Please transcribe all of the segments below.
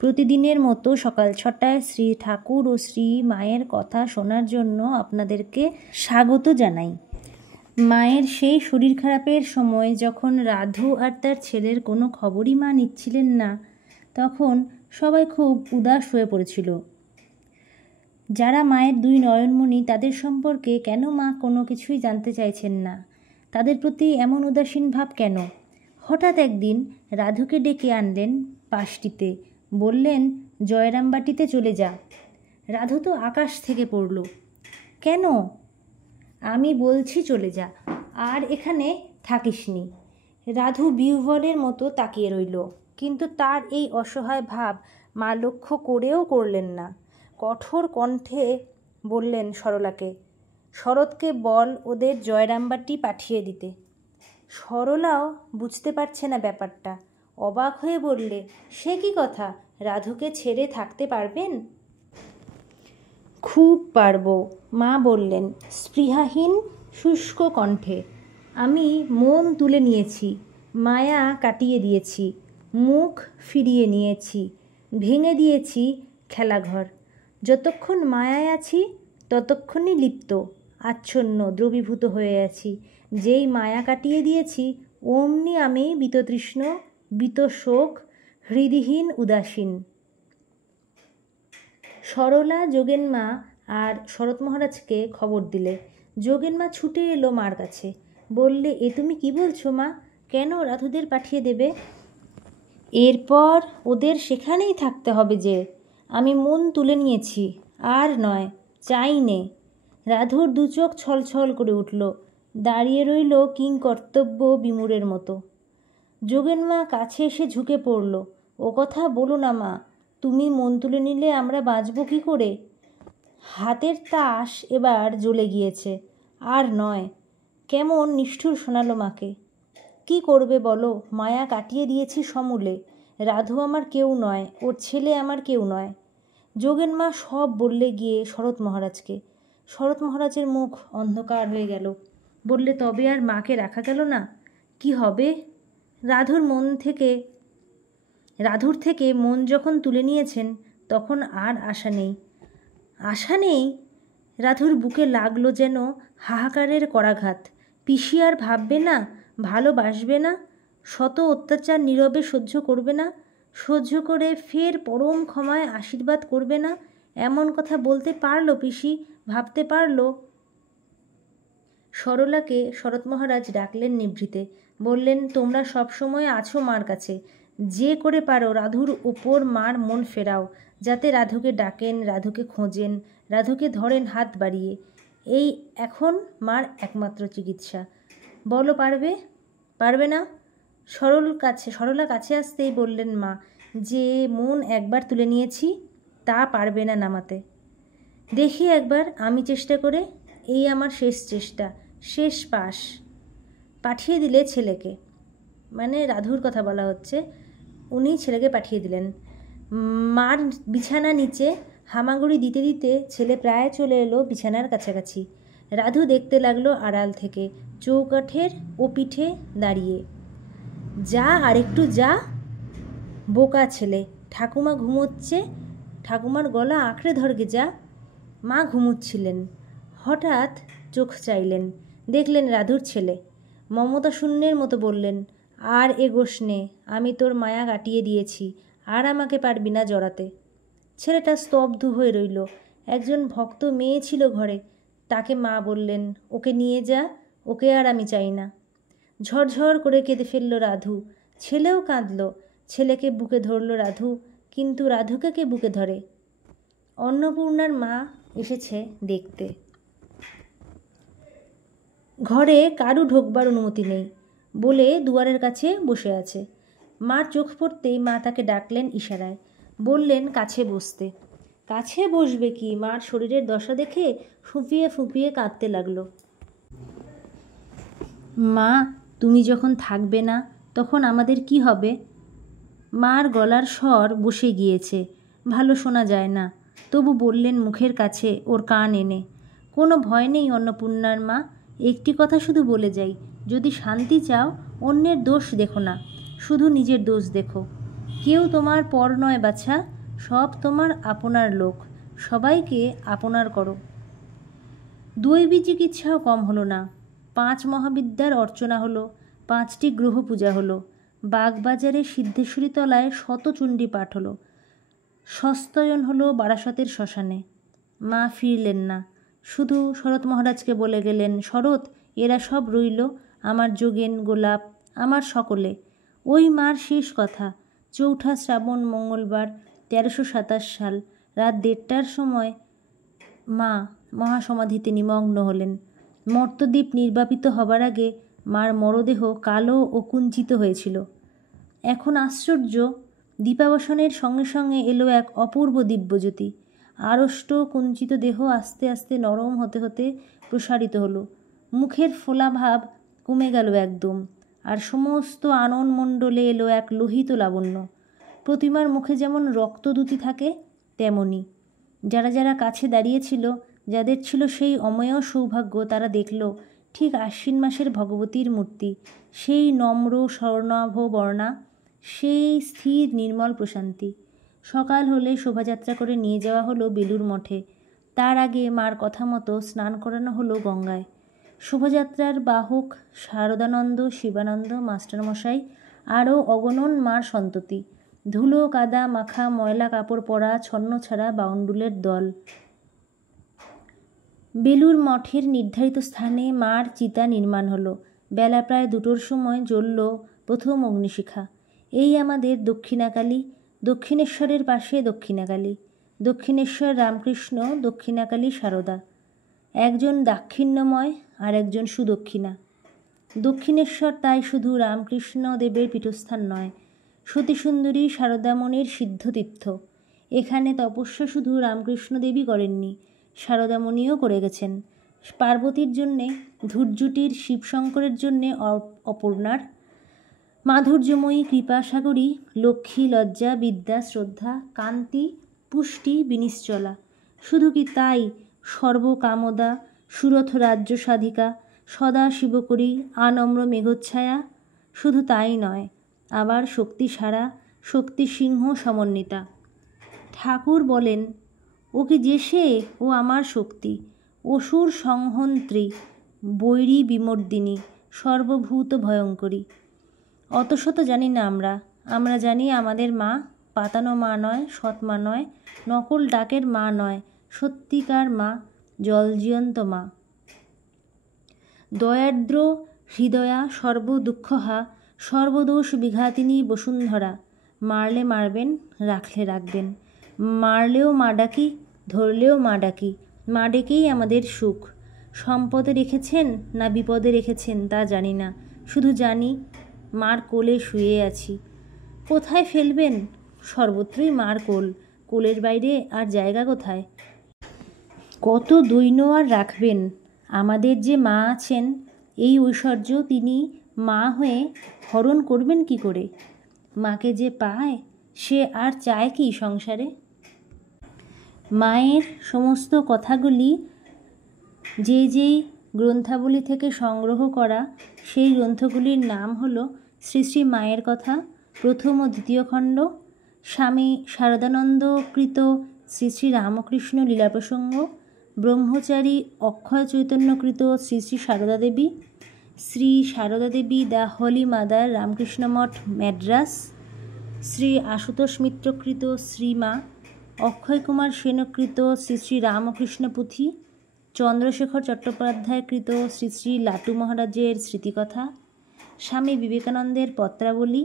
প্রতিদিনের মতো সকাল 6টায় শ্রী ঠাকুর ও শ্রী মায়ের কথা শোনার জন্য আপনাদেরকে স্বাগত জানাই। মায়ের সেই শরীর খারাপের সময় যখন রাধু আর তার ছেলের কোনো খবরই মা নিচ্ছিলেন না, তখন সবাই খুব উদাস হয়ে পড়েছিল। যারা মায়ের 2 নয়নমণি, তাদের সম্পর্কে কেন মা কোনো কিছুই জানতে চাইছেন না? তাদের প্রতি এমন উদাসীন ভাব কেন? হঠাৎ একদিন রাধুকে ডেকে আনলেন পাশটিতে, বললেন, জয়রামবাটিতে চলে যা। রাধু তো আকাশ থেকে পড়ল। কেন? আমি বলছি চলে যা, আর এখানে থাকিসনি। রাধু বিহ্বলের মতো তাকিয়ে রইল, কিন্তু তার এই অসহায় ভাব মা লক্ষ্য করেও করলেন না। কঠোর কণ্ঠে বললেন সরলাকে, শরৎকে বল ওদের জয়রামবাটি পাঠিয়ে দিতে। সরলাও বুঝতে পারছে না ব্যাপারটা, অবাক হয়ে বললে, সে কি কথা, রাধুকে ছেড়ে থাকতে পারবেন? খুব পারবো, মা বললেন স্পৃহাহীন শুষ্ক কণ্ঠে। আমি মন তুলে নিয়েছি, মায়া কাটিয়ে দিয়েছি, মুখ ফিরিয়ে নিয়েছি, ভেঙে দিয়েছি খেলাঘর। যতক্ষণ মায়ায় আছি ততক্ষণই লিপ্ত, আচ্ছন্ন, দ্রবীভূত হয়ে আছি। যেই মায়া কাটিয়ে দিয়েছি, অমনি আমি বীততৃষ্ণ, বীতশোক, হৃদয়হীন, উদাসীন। সরলা যোগেনমা আর শরৎ মহারাজকে খবর দিলে। যোগেনমা ছুটে এলো মার কাছে, বললে, এ তুমি কি বলছো মা? কেন রাধুদের পাঠিয়ে দেবে? এরপর ওদের সেখানেই থাকতে হবে যে। আমি মন তুলে নিয়েছি, আর নয়, চাই নে। রাধুর 2 চোখ ছলছল করে উঠল, দাঁড়িয়ে রইল কিংকর্তব্য বিমূঢ়ের মতো। যোগেনমা কাছে এসে ঝুঁকে পড়ল, ও কথা বলো না মা, তুমি মন তুলে নিলে আমরা বাঁচব কী করে? হাতের তাস এবার জ্বলে গিয়েছে, আর নয়। কেমন নিষ্ঠুর শোনালো মাকে। কি করবে বলো, মায়া কাটিয়ে দিয়েছি সমূলে। রাধু আমার কেউ নয়, ওর ছেলে আমার কেউ নয়। যোগেনমা সব বললে গিয়ে শরৎ মহারাজকে। শরৎ মহারাজের মুখ অন্ধকার হয়ে গেল। বললে, তবে আর মাকে রাখা গেল না? কি হবে? রাধুর থেকে মন যখন তুলে নিয়েছেন, তখন আর আশা নেই। আশা নেই? রাধুর বুকে লাগলো যেন হাহাকারের করাঘাত। পিসি আর ভাববে না, ভালোবাসবে না, শত অত্যাচার নীরবে সহ্য করবে না, সহ্য করে ফের পরম ক্ষমায় আশীর্বাদ করবে না, এমন কথা বলতে পারলো পিসি? ভাবতে পারলো? সরলাকে শরৎ মহারাজ ডাকলেন নিভৃতে, বললেন, তোমরা সব সময় আছো মার কাছে, যে করে পারো রাধুর ওপর মার মন ফেরাও, যাতে রাধুকে ডাকেন, রাধুকে খোঁজেন, রাধুকে ধরেন হাত বাড়িয়ে। এই এখন মার একমাত্র চিকিৎসা। বলো, পারবে? পারবে না? সরলা কাছে আসতেই বললেন মা, যে মন একবার তুলে নিয়েছি, তা পারবে না নামাতে। দেখি একবার আমি চেষ্টা করে, এই আমার শেষ চেষ্টা, শেষ পাশ। পাঠিয়ে দিলে ছেলেকে, মানে রাধুর কথা বলা হচ্ছে, উনি ছেলেকে পাঠিয়ে দিলেন। মার বিছানা নিচে হামাগুড়ি দিতে দিতে ছেলে প্রায় চলে এলো বিছানার কাছাকাছি। রাধু দেখতে লাগলো আড়াল থেকে, চৌকাঠের ও পিঠে দাঁড়িয়ে। যা, আরেকটু যা, বোকা ছেলে, ঠাকুমা ঘুমোচ্ছে, ঠাকুমার গলা আঁকড়ে ধরগে যা। মা ঘুমুচ্ছিলেন। হঠাৎ চোখ চাইলেন, দেখলেন রাধুর ছেলে। মমতা শূন্যের মতো বললেন, আর এগোস নে, আমি তোর মায়া কাটিয়ে দিয়েছি, আর আমাকে পারবি না জড়াতে। ছেলেটা স্তব্ধ হয়ে রইল। একজন ভক্ত মেয়ে ছিল ঘরে, তাকে মা বললেন, ওকে নিয়ে যা, ওকে আর আমি চাই না। ঝরঝর করে কেঁদে ফেলল রাধু। ছেলেও কাঁদল। ছেলেকে বুকে ধরল রাধু, কিন্তু রাধুকে কে বুকে ধরে? অন্নপূর্ণার মা এসেছে দেখতে। ঘরে কারু ঢোকবার অনুমতি নেই বলে দুয়ারের কাছে বসে আছে। মার চোখ পড়তেই মা তাকে ডাকলেন ইশারায়, বললেন কাছে বসতে। কাছে বসবে কি, মার শরীরের দশা দেখে ফুঁপিয়ে ফুঁপিয়ে কাঁদতে লাগলো। মা, তুমি যখন থাকবে না, তখন আমাদের কি হবে? মার গলার স্বর বসে গিয়েছে, ভালো শোনা যায় না, তবু বললেন মুখের কাছে ওর কান এনে, কোনো ভয় নেই অন্নপূর্ণার মা, একটি কথা শুধু বলে যাই, যদি শান্তি চাও অন্যের দোষ দেখো না, শুধু নিজের দোষ দেখো। কেউ তোমার পর নয় বাছা, সব তোমার আপনার লোক, সবাইকে আপনার করো। দৈবী চিকিৎসাও কম হলো না। 5 মহাবিদ্যার অর্চনা হলো, 5টি গ্রহ পূজা হলো, বাগবাজারে সিদ্ধেশ্বরী তলায় শতচণ্ডী পাঠ হলো, সস্তয়ন হলো বারাসতের শ্মশানে। মা ফিরলেন না, শুধু শরৎ মহারাজকে বলে গেলেন, শরৎ, এরা সব রইল, আমার যোগেন, গোলাপ, আমার সকলে। ওই মার শেষ কথা। 4ঠা শ্রাবণ, মঙ্গলবার, 1327 সাল, রাত 1:30টার সময় মা মহাসমাধিতে নিমগ্ন হলেন। মর্তদ্বীপ নির্বাপিত হবার আগে মার মরদেহ কালো ও কুঞ্চিত হয়েছিল। এখন আশ্চর্য, দীপাবসানের সঙ্গে সঙ্গে এলো এক অপূর্ব দিব্যজ্যোতি। আড়ষ্ট কুঞ্চিত দেহ আস্তে আস্তে নরম হতে হতে প্রসারিত হলো। মুখের ফোলাভাব কমে গেল একদম, আর সমস্ত আননমণ্ডলে এলো এক লোহিত লাবণ্য। প্রতিমার মুখে যেমন রক্তদূতি থাকে তেমনি। যারা যারা কাছে দাঁড়িয়েছিল, যাদের ছিল সেই অমেয় সৌভাগ্য, তারা দেখল ঠিক আশ্বিন মাসের ভগবতীর মূর্তি, সেই নম্র স্বর্ণাভ বর্ণা, সেই স্থির নির্মল প্রশান্তি। সকাল হলে শোভাযাত্রা করে নিয়ে যাওয়া হলো বেলুর মঠে। তার আগে মার কথা মতো স্নান করানো হলো গঙ্গায়। শোভাযাত্রার বাহক শারদানন্দ, শিবানন্দ, মাস্টারমশাই, আরও অগণন মার সন্ততি, ধুলো কাদা মাখা ময়লা কাপড় পরা ছন্নছাড়া বাউন্ডুলের দল। বেলুর মঠের নির্ধারিত স্থানে মার চিতা নির্মাণ হলো। বেলা প্রায় 2টোর সময় জ্বলল প্রথম অগ্নিশিখা। এই আমাদের দক্ষিণাকালী, দক্ষিণেশ্বরের পাশে দক্ষিণাকালী। দক্ষিণেশ্বর রামকৃষ্ণ, দক্ষিণাকালী সারদা। একজন দাক্ষিণ্যময় আর একজন সুদক্ষিণা। দক্ষিণেশ্বর তাই শুধু রামকৃষ্ণ দেবের পীঠস্থান নয়, সতীসুন্দরী শারদামণির সিদ্ধতীর্থ। এখানে তপস্যা শুধু রামকৃষ্ণ দেবী করেননি, শারদামণিও করে গেছেন। পার্বতীর জন্যে ধূর্যটির, শিবশঙ্করের জন্যে অপর্ণার, মাধুর্যময়ী কৃপাসাগরী লক্ষ্মী, লজ্জা, বিদ্যা, শ্রদ্ধা, কান্তি, পুষ্টি, বিনিশ্চলা। শুধু কি তাই, সর্বকামদা, সুরথ রাজ্য সাধিকা, সদা শিবকরী, আনম্র মেঘচ্ছায়া। শুধু তাই নয়, আবার শক্তিসারা, শক্তি সিংহ সমন্বিতা। ঠাকুর বলেন, ও কি যে সে, ও আমার শক্তি, অসুর সংহন্ত্রী, বৈরী বিমর্দিনী, সর্বভূত ভয়ঙ্করী। অত শত জানি না আমরা জানি আমাদের মা পাতানো মা নয়, সৎ মা নয়, নকল ডাকের মা নয়, সত্যিকার মা, জলজীয়ন্ত মা। দয়ার্দ্র হৃদয়া, সর্বদুঃখহা, সর্বদোষ বিঘাতিনী বসুন্ধরা। মারলে মারবেন, রাখলে রাখবেন। মারলেও মা ডাকি, ধরলেও মা ডাকি। মা ডেকেই আমাদের সুখ। সম্পদে রেখেছেন না বিপদে রেখেছেন তা জানি না, শুধু জানি মার কোলে শুয়ে আছি। কোথায় ফেলবেন? সর্বত্রই মার কোল, কোলের বাইরে আর জায়গা কোথায়? কত দৈন্য আর রাখবেন? আমাদের যে মা আছেন, এই ঐশ্বর্য তিনি মা হয়ে হরণ করবেন কি করে? মাকে যে পায়, সে আর চায় কি সংসারে? মায়ের সমস্ত কথাগুলি যে যেই গ্রন্থাবলী থেকে সংগ্রহ করা, সেই গ্রন্থগুলির নাম হলো শ্রী শ্রী মায়ের কথা, প্রথম ও দ্বিতীয় খণ্ড, স্বামী শারদানন্দকৃত শ্রী শ্রী রামকৃষ্ণ লীলাপ্রসঙ্গ, ব্রহ্মচারী অক্ষয় চৈতন্যকৃত শ্রী শ্রী সারদা দেবী, শ্রী সারদা দেবী দ্য হোলি মাদার, রামকৃষ্ণ মঠ, ম্যাড্রাস, শ্রী আশুতোষ মিত্রকৃত শ্রীমা, অক্ষয় কুমার সেনকৃত শ্রী শ্রী রামকৃষ্ণ পুঁথি, চন্দ্রশেখর চট্টোপাধ্যায়কৃত শ্রী শ্রী লাটু মহারাজের স্মৃতিকথা, স্বামী বিবেকানন্দের পত্রাবলী,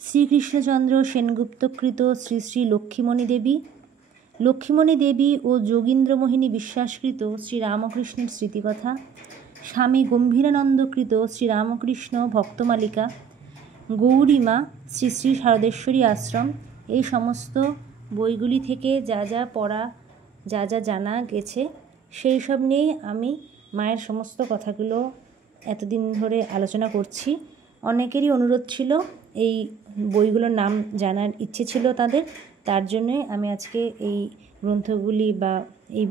শ্রীকৃষ্ণচন্দ্র সেনগুপ্তকৃত শ্রী শ্রী লক্ষ্মীমণি দেবী, লক্ষ্মীমণি দেবী ও যোগীন্দ্রমোহিনী বিশ্বাসকৃত শ্রী রামকৃষ্ণের স্মৃতিকথা, স্বামী গম্ভীরানন্দকৃত শ্রী রামকৃষ্ণ ভক্তমালিকা, গৌরীমা, শ্রী শ্রী শারদেশ্বরী আশ্রম। এই সমস্ত বইগুলি থেকে যা যা পড়া, যা যা জানা গেছে, সেই সব নিয়েই আমি মায়ের সমস্ত কথাগুলো এতদিন ধরে আলোচনা করছি। অনেকেরই অনুরোধ ছিল, এই বইগুলোর নাম জানার ইচ্ছে ছিল তাদের, তার জন্যই আমি আজকে এই গ্রন্থগুলি বা এই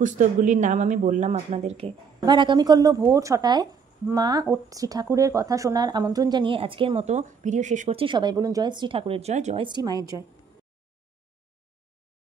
পুস্তকগুলির নাম আমি বললাম আপনাদেরকে। আবার আগামীকাল ভোর 6টায় মা ও শ্রী ঠাকুরের কথা শোনার আমন্ত্রণ জানিয়ে আজকের মতো ভিডিও শেষ করছি। সবাই বলুন জয় শ্রী ঠাকুরের জয়, জয় শ্রী মায়ের জয়।